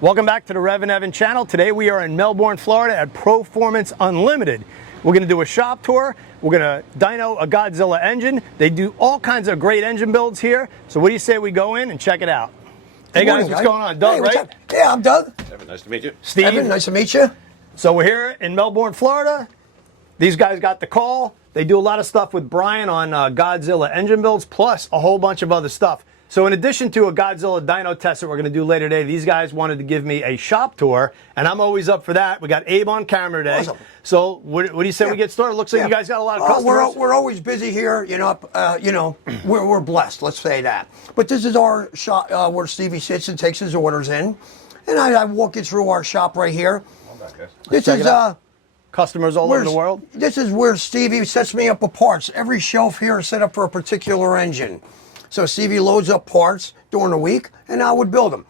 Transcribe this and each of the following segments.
Welcome back to the REVan channel. Today we are in Melbourne, Florida at Proformance Unlimited. We're going to do a shop tour. We're going to dyno a Godzilla engine. They do all kinds of great engine builds here. So what do you say we go in and check it out? Hey guys, what's going on? Doug, hey, right? Yeah, I'm Doug. Evan, nice to meet you. Steve. Evan, nice to meet you. So we're here in Melbourne, Florida. These guys got the call. They do a lot of stuff with Brian on Godzilla engine builds, plus a whole bunch of other stuff. So in addition to a Godzilla dyno test that we're going to do later today, these guys wanted to give me a shop tour, and I'm always up for that. We got Abe on camera today. Awesome. So what do you say we get started? Looks like you guys got a lot of customers. We're always busy here. We're blessed. Let's say that. But this is our shop where Stevie sits and takes his orders in, and I walk you through our shop right here. This is customers all over the world. This is where Stevie sets me up with parts. Every shelf here is set up for a particular engine. So Stevie loads up parts during the week, and I would build them.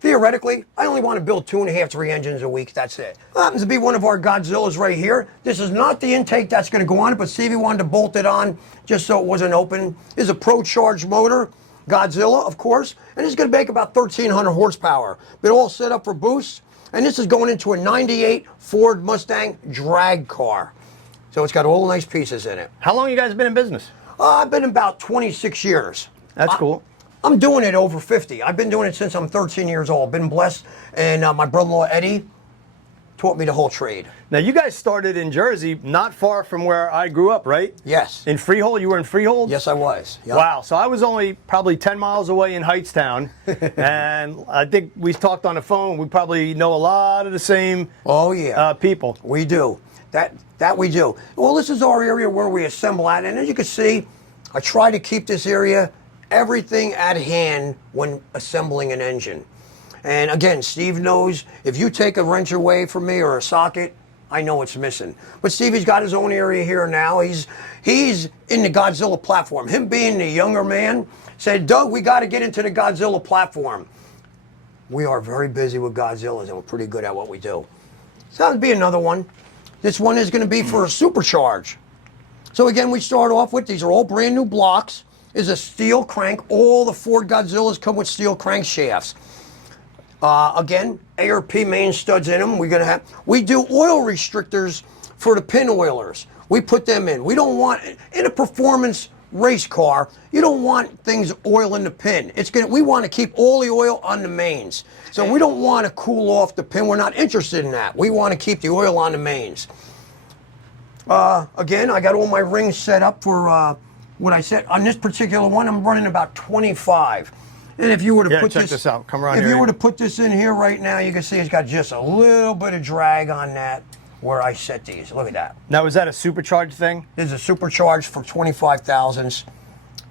Theoretically, I only want to build 2.5, 3 engines a week. That's it. Happens to be one of our Godzillas right here. This is not the intake that's going to go on it, but Stevie wanted to bolt it on just so it wasn't open. This is a Pro Charge motor, Godzilla, of course, and it's going to make about 1,300 horsepower. But all set up for boost, and this is going into a 98 Ford Mustang drag car. So it's got all the nice pieces in it. How long you guys been in business? I've been about 26 years. That's cool. I'm doing it over 50. I've been doing it since I'm 13 years old. Been blessed, and my brother-in-law Eddie taught me the whole trade. Now you guys started in Jersey, not far from where I grew up, right? Yes. In Freehold? You were in Freehold? Yes, I was. Yep. Wow. So I was only probably 10 miles away in Hightstown, and I think we talked on the phone. We probably know a lot of the same people. We do. That we do. Well, this is our area where we assemble at, and as you can see, I try to keep this area everything at hand when assembling an engine. And again, Steve knows if you take a wrench away from me or a socket, I know it's missing. But Stevie's got his own area here now. He's in the Godzilla platform. Him being the younger man said, Doug, we got to get into the Godzilla platform. We are very busy with Godzillas, and we're pretty good at what we do. So that'll be another one. This one is going to be for a supercharge. So again, we start off with, these are all brand new blocks, is a steel crank. All the Ford Godzillas come with steel crankshafts. Again, ARP main studs in them. We do oil restrictors for the pin oilers. We put them in. We don't want, in a performance race car, you don't want things oiling the pin. We want to keep all the oil on the mains. So we don't want to cool off the pin. We're not interested in that. We want to keep the oil on the mains. Again, I got all my rings set up for what I said. On this particular one, I'm running about 25. And if you were to put this out. Come around if here. you were to put this in here right now, you can see it's got just a little bit of drag on that where I set these. Look at that. Now, is that a supercharged thing? This is a supercharged for 25 thousandths.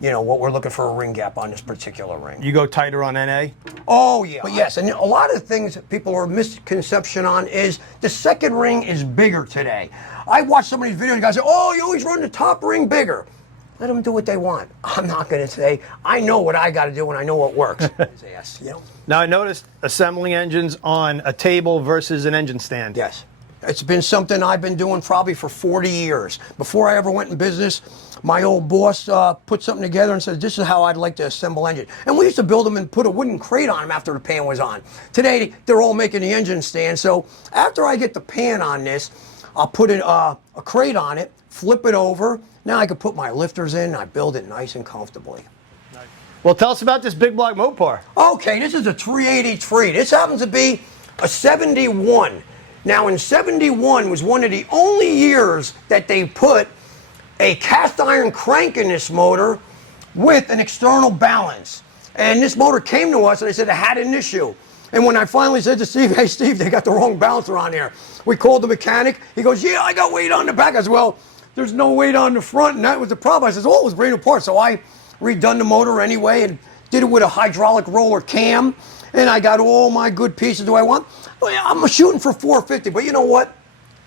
You know, what we're looking for a ring gap on this particular ring. You go tighter on NA? Oh, yeah. But yes, and a lot of things that people are misconception on is the second ring is bigger today. I watch some of these videos, guys say, oh, you always run the top ring bigger. Let them do what they want. I'm not going to say, I know what I got to do and I know what works. Yes. You know? Now, I noticed assembling engines on a table versus an engine stand. Yes. It's been something I've been doing probably for 40 years. Before I ever went in business, my old boss put something together and said, this is how I'd like to assemble engine. And we used to build them and put a wooden crate on them after the pan was on. Today, they're all making the engine stand. So after I get the pan on this, I'll put a crate on it, flip it over. Now I can put my lifters in, and I build it nice and comfortably. Well, tell us about this big block Mopar. Okay, this is a 383. This happens to be a 71. Now in 71 was one of the only years that they put a cast iron crank in this motor with an external balance. And this motor came to us and they said it had an issue. And when I finally said to Steve, hey Steve, they got the wrong balancer on here. We called the mechanic. He goes, yeah, I got weight on the back. I said, well, there's no weight on the front, and that was the problem. I said, oh, it was brand new parts. So I redone the motor anyway and did it with a hydraulic roller cam. And I got all my good pieces. Do I want? I'm shooting for 450, but you know what?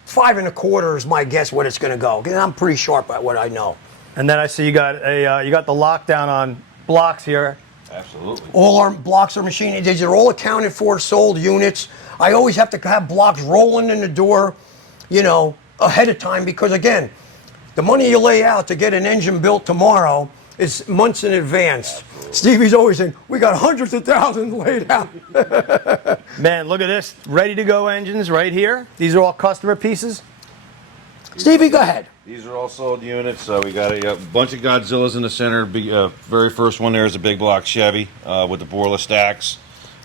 5 1/4 is my guess what it's going to go. I'm pretty sharp at what I know. And then I see you got the lockdown on blocks here. Absolutely. All our blocks are machined. These are all accounted for, sold units. I always have to have blocks rolling in the door, you know, ahead of time because again, the money you lay out to get an engine built tomorrow is months in advance. Stevie's always saying, we got hundreds of thousands laid out. Man, look at this. Ready to go engines right here. These are all customer pieces. Stevie, go ahead. These are all sold units. We got a bunch of Godzillas in the center. Big, very first one there is a big block Chevy with the boreless stacks.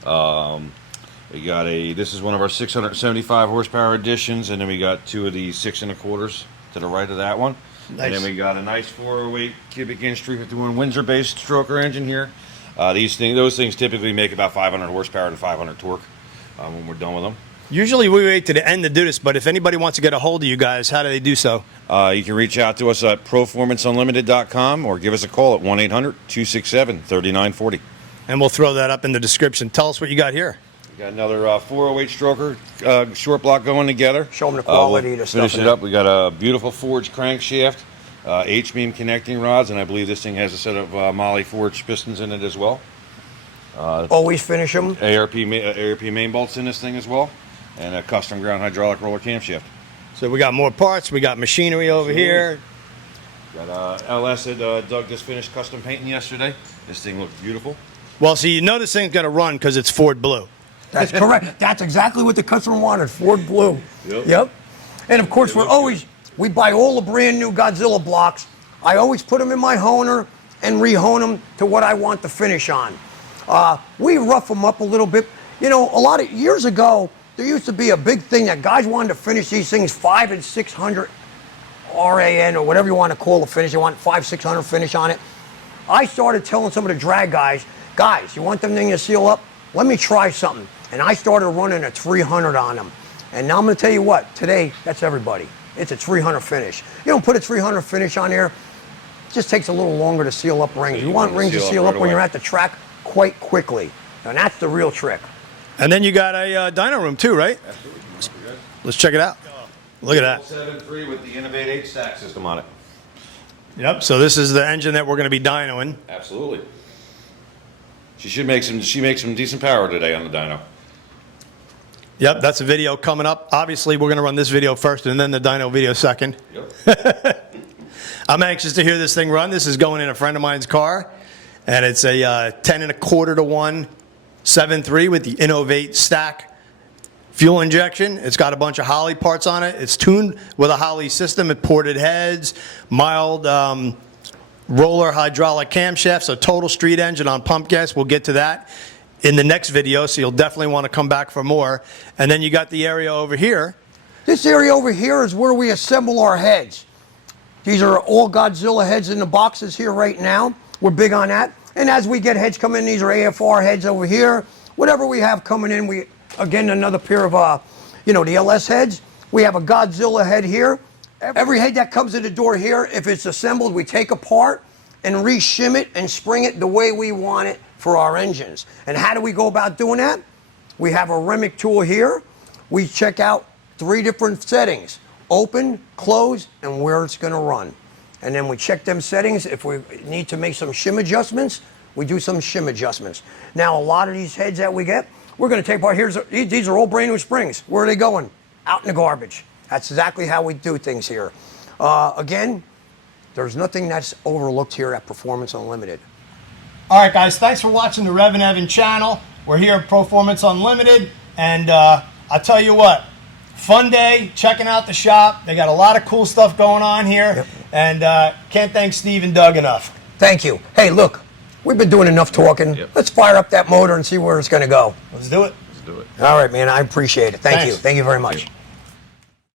We got this is one of our 675 horsepower editions, and then we got 2 of the 6 1/4s to the right of that one. Nice. And then we got a nice 408 cubic inch 351 Windsor-based stroker engine here. Those things typically make about 500 horsepower and 500 torque when we're done with them. Usually we wait to the end to do this, but if anybody wants to get a hold of you guys, how do they do so? You can reach out to us at proformanceunlimited.com or give us a call at 1-800-267-3940. And we'll throw that up in the description. Tell us what you got here. We got another 408 stroker short block going together. Show them the quality We'll of the stuff. finish it up. We got a beautiful forged crankshaft, H-beam connecting rods, and I believe this thing has a set of Moly forged pistons in it as well. Always finish them. ARP main bolts in this thing as well, and a custom ground hydraulic roller camshaft. So we got more parts. We got machinery over here. Got LS that Doug just finished custom painting yesterday. This thing looks beautiful. Well, so you know this thing's going to run because it's Ford Blue. That's correct. That's exactly what the customer wanted, Ford Blue. Yep. And of course, we buy all the brand new Godzilla blocks. I always put them in my honer and re-hone them to what I want the finish on. We rough them up a little bit. You know, a lot of years ago, there used to be a big thing that guys wanted to finish these things 500 and 600 REVan or whatever you want to call the finish. They want 500, 600 finish on it. I started telling some of the drag guys, you want them things to seal up? Let me try something. And I started running a 300 on them. And now I'm going to tell you what, today, that's everybody. It's a 300 finish. You don't put a 300 finish on there, it just takes a little longer to seal up rings. You want rings to seal up when you're at the track quite quickly. And that's the real trick. And then you got a dyno room too, right? Absolutely. Let's check it out. Look at that. 7.3 with the Innovate 8 stack system on it. Yep. So this is the engine that we're going to be dynoing. Absolutely. She makes some decent power today on the dyno. Yep, that's a video coming up. Obviously, we're going to run this video first and then the dyno video second. Yep. I'm anxious to hear this thing run. This is going in a friend of mine's car, and it's a 10 1/4 to 1 7.3 with the Innovate stack fuel injection. It's got a bunch of Holley parts on it. It's tuned with a Holley system. It ported heads, mild roller hydraulic camshaft, so total street engine on pump gas. We'll get to that in the next video, so you'll definitely want to come back for more. And then you got the area over here. This area over here is where we assemble our heads. These are all Godzilla heads in the boxes here right now. We're big on that. And as we get heads coming in, these are AFR heads over here. Whatever we have coming in, again, another pair of, the LS heads. We have a Godzilla head here. Every head that comes in the door here, if it's assembled, we take apart and re-shim it and spring it the way we want it for our engines. And how do we go about doing that? We have a REMIC tool here. We check out 3 different settings: open, close, and where it's going to run. And then we check them settings. If we need to make some shim adjustments, we do some shim adjustments. Now, a lot of these heads that we get, we're going to take apart. These are all brand new springs. Where are they going? Out in the garbage. That's exactly how we do things here. Again, there's nothing that's overlooked here at Performance Unlimited. All right, guys, thanks for watching the REVan channel. We're here at Proformance Unlimited, and I'll tell you what, fun day checking out the shop. They got a lot of cool stuff going on here, Yep. and can't thank Steve and Doug enough. Thank you. Hey, look, we've been doing enough talking. Yep. Let's fire up that motor and see where it's going to go. Let's do it. Let's do it. All right, man, I appreciate it. Thank you. Thanks. Thank you very much.